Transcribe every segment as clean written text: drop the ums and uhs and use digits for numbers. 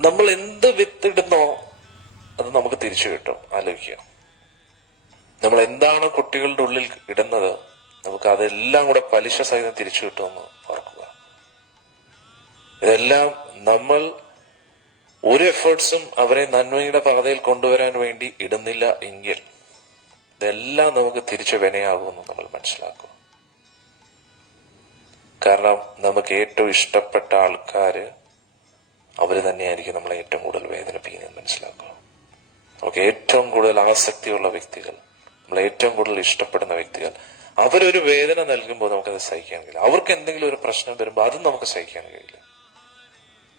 നമ്മൾ എന്ത് വിത്തിടുന്നോ അത് നമുക്ക് തിരിച്ചു കിട്ടും. ആലോചിക്കുക, നമ്മൾ എന്താണ് കുട്ടികളുടെ ഉള്ളിൽ ഇടുന്നത്, നമുക്ക് അതെല്ലാം കൂടെ പലിശ സഹിതം തിരിച്ചു കിട്ടുമെന്ന് ഓർക്കുക. ഇതെല്ലാം നമ്മൾ ഒരു എഫേർട്സും അവരെ നന്മയുടെ പാതയിൽ കൊണ്ടുവരാൻ വേണ്ടി ഇടുന്നില്ല എങ്കിൽ ഇതെല്ലാം നമുക്ക് തിരിച്ചു വിനയാകുമെന്ന് നമ്മൾ മനസ്സിലാക്കുക. കാരണം നമുക്ക് ഏറ്റവും ഇഷ്ടപ്പെട്ട ആൾക്കാര് അവര് തന്നെയായിരിക്കും നമ്മളെ ഏറ്റവും കൂടുതൽ വേദനിപ്പിക്കുന്നത് മനസ്സിലാക്കുക. നമുക്ക് ഏറ്റവും കൂടുതൽ ആസക്തിയുള്ള വ്യക്തികൾ, നമ്മളെ ഏറ്റവും കൂടുതൽ ഇഷ്ടപ്പെടുന്ന വ്യക്തികൾ, അവരൊരു വേദന നൽകുമ്പോൾ നമുക്കത് സഹിക്കാൻ കഴിയില്ല. അവർക്ക് എന്തെങ്കിലും ഒരു പ്രശ്നം വരുമ്പോൾ അതും നമുക്ക് സഹിക്കാൻ കഴിയില്ല.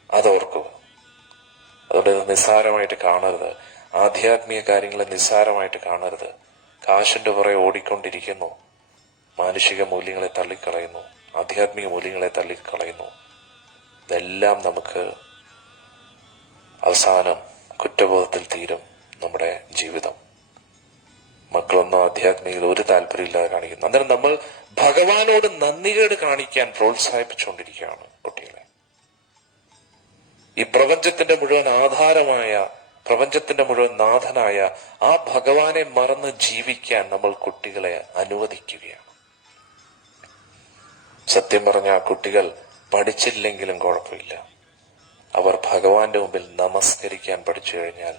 അതോർക്കുക. അതുകൊണ്ട് ഇത് നിസ്സാരമായിട്ട് കാണരുത്. ആധ്യാത്മിക കാര്യങ്ങളെ നിസ്സാരമായിട്ട് കാണരുത്. കാശിന്റെ പുറകെ ഓടിക്കൊണ്ടിരിക്കുന്നു, മാനുഷിക മൂല്യങ്ങളെ തള്ളിക്കളയുന്നു, ആധ്യാത്മിക മൂല്യങ്ങളെ തള്ളിക്കളയുന്നു. ഇതെല്ലാം നമുക്ക് അവസാനം കുറ്റബോധത്തിൽ തീരും നമ്മുടെ ജീവിതം. മക്കളൊന്നും ആധ്യാത്മികയിൽ ഒരു താല്പര്യമില്ലാതെ കാണിക്കുന്നു. അന്നേരം നമ്മൾ ഭഗവാനോട് നന്ദികേട് കാണിക്കാൻ പ്രോത്സാഹിപ്പിച്ചുകൊണ്ടിരിക്കുകയാണ് കുട്ടികളെ. ഈ പ്രപഞ്ചത്തിന്റെ മുഴുവൻ ആധാരമായ, പ്രപഞ്ചത്തിന്റെ മുഴുവൻ നാഥനായ ആ ഭഗവാനെ മറന്ന് ജീവിക്കാൻ നമ്മൾ കുട്ടികളെ അനുവദിക്കുകയാണ്. സത്യം പറഞ്ഞ ആ കുട്ടികൾ പഠിച്ചില്ലെങ്കിലും കുഴപ്പമില്ല. അവർ ഭഗവാന്റെ മുമ്പിൽ നമസ്കരിക്കാൻ പഠിച്ചു കഴിഞ്ഞാൽ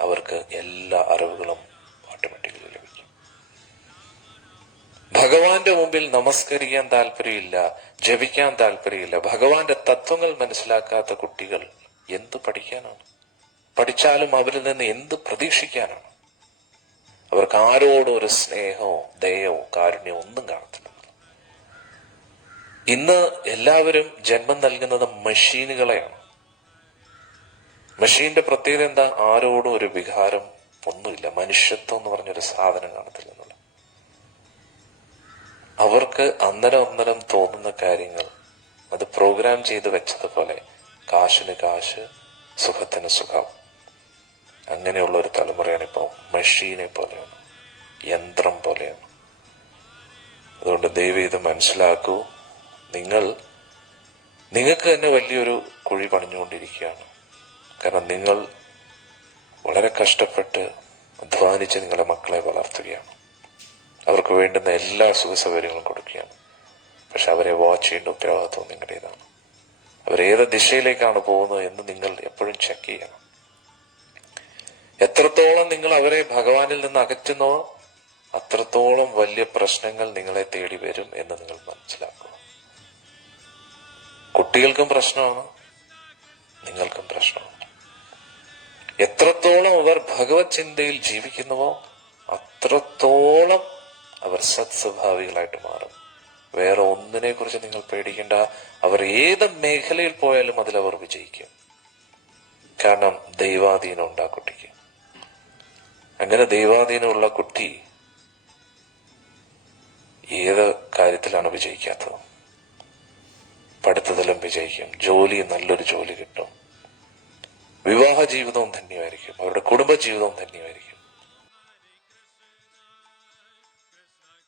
അവർക്ക് എല്ലാ അറിവുകളും ഓട്ടോമാറ്റിക്കലി ലഭിക്കും. ഭഗവാന്റെ മുമ്പിൽ നമസ്കരിക്കാൻ താല്പര്യമില്ല, ജപിക്കാൻ താല്പര്യമില്ല, ഭഗവാന്റെ തത്വങ്ങൾ മനസ്സിലാക്കാത്ത കുട്ടികൾ എന്ത് പഠിക്കാനാണ്? പഠിച്ചാലും അവരിൽ നിന്ന് എന്ത് പ്രതീക്ഷിക്കാനാണ്? അവർക്ക് ആരോടും ഒരു സ്നേഹമോ ദയയോ കാരുണ്യമോ ഒന്നും കാണത്തില്ല. ഇന്ന് എല്ലാവരും ജന്മം നൽകുന്നത് മെഷീനുകളെയാണ്. മെഷീന്റെ പ്രത്യേകത എന്താ? ആരോടും ഒരു വികാരം ഒന്നുമില്ല, മനുഷ്യത്വം എന്ന് പറഞ്ഞൊരു സാധനം കാണത്തില്ല എന്നുള്ള. അവർക്ക് അന്നരം തോന്നുന്ന കാര്യങ്ങൾ അത് പ്രോഗ്രാം ചെയ്ത് വെച്ചതുപോലെ കാശിന് കാശ്, സുഖത്തിന് സുഖം, അങ്ങനെയുള്ള ഒരു തലമുറയാണ് ഇപ്പോൾ. മെഷീനെ പോലെയാണ്, യന്ത്രം പോലെയാണ്. അതുകൊണ്ട് ദയവ് ഇത് മനസ്സിലാക്കൂ. നിങ്ങൾക്ക് തന്നെ വലിയൊരു കുഴി പണിഞ്ഞുകൊണ്ടിരിക്കുകയാണ്. കാരണം നിങ്ങൾ വളരെ കഷ്ടപ്പെട്ട് അധ്വാനിച്ച് നിങ്ങളുടെ മക്കളെ വളർത്തുകയാണ്, അവർക്ക് വേണ്ടുന്ന എല്ലാ സുഖ സൗകര്യങ്ങളും കൊടുക്കുകയാണ്. പക്ഷെ അവരെ വാച്ച് ചെയ്യേണ്ട ഉത്തരവാദിത്വം നിങ്ങളുടേതാണ്. അവരേത് ദിശയിലേക്കാണ് പോകുന്നത് എന്ന് നിങ്ങൾ എപ്പോഴും ചെക്ക് ചെയ്യണം. എത്രത്തോളം നിങ്ങൾ അവരെ ഭഗവാനിൽ നിന്ന് അകറ്റുന്നോ അത്രത്തോളം വലിയ പ്രശ്നങ്ങൾ നിങ്ങളെ തേടി വരും എന്ന് നിങ്ങൾ മനസ്സിലാക്കുക. കുട്ടികൾക്കും പ്രശ്നമാണ്, നിങ്ങൾക്കും പ്രശ്നമാണ്. എത്രത്തോളം അവർ ഭഗവത് ചിന്തയിൽ ജീവിക്കുന്നുവോ അത്രത്തോളം അവർ സത്സ്വഭാവികളായിട്ട് മാറും. വേറെ ഒന്നിനെ കുറിച്ച് നിങ്ങൾ പേടിക്കേണ്ട. അവർ ഏത് മേഖലയിൽ പോയാലും അതിലവർ വിജയിക്കും. കാരണം ദൈവാധീനം ഉണ്ട് ആ കുട്ടിക്ക്. അങ്ങനെ ദൈവാധീനമുള്ള കുട്ടി ഏത് കാര്യത്തിലാണ് വിജയിക്കാത്തത്? പഠിത്തത്തിലും വിജയിക്കും, നല്ലൊരു ജോലി കിട്ടും, വിവാഹ ജീവിതവും ധന്യമായിരിക്കും, അവരുടെ കുടുംബ ജീവിതവും ധന്യമായിരിക്കും.